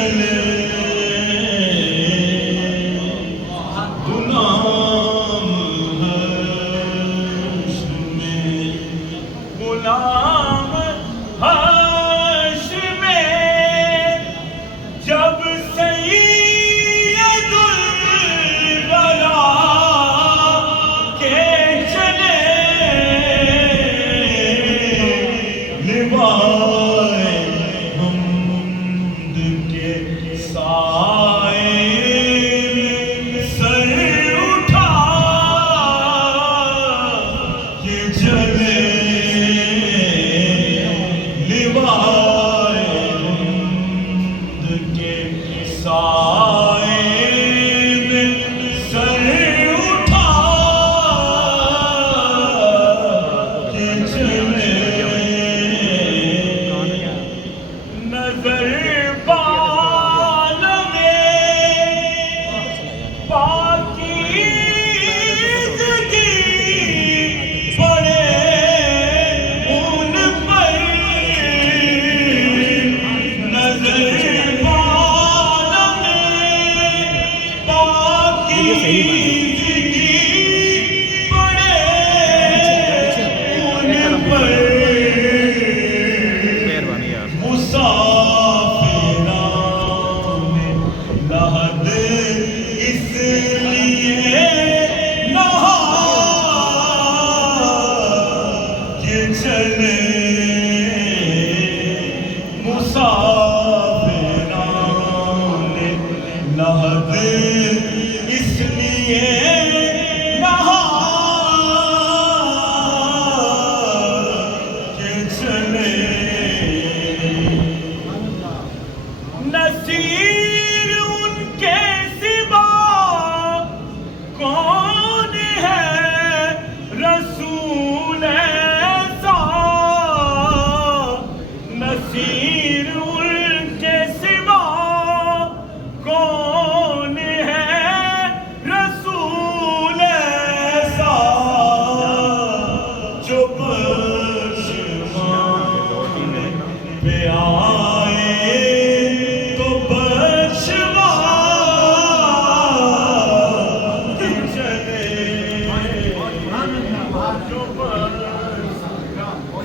چلے غلام ہاشم غلام ہاشم جب سید الورا کے چلے لوائے حمد کے سائے میں سر اٹھا کے چلے لوائے حمد کے سائے میں سر اٹھا کے چلے نظر بال میں پاکیزگی پڑے ان پر نظر بال میں پاکیزگی پڑے ان پر مسافران لحد اس لیے نہا کے چلے مسافران لحد اس لیے نہا کے چلے نصیر ان کے سوا کون ہے رسول ایسا نصیر ان کے سوا کون ہے رسول ایسا جو بخشوانے پہ آئے تو بخشوا کے چلے جو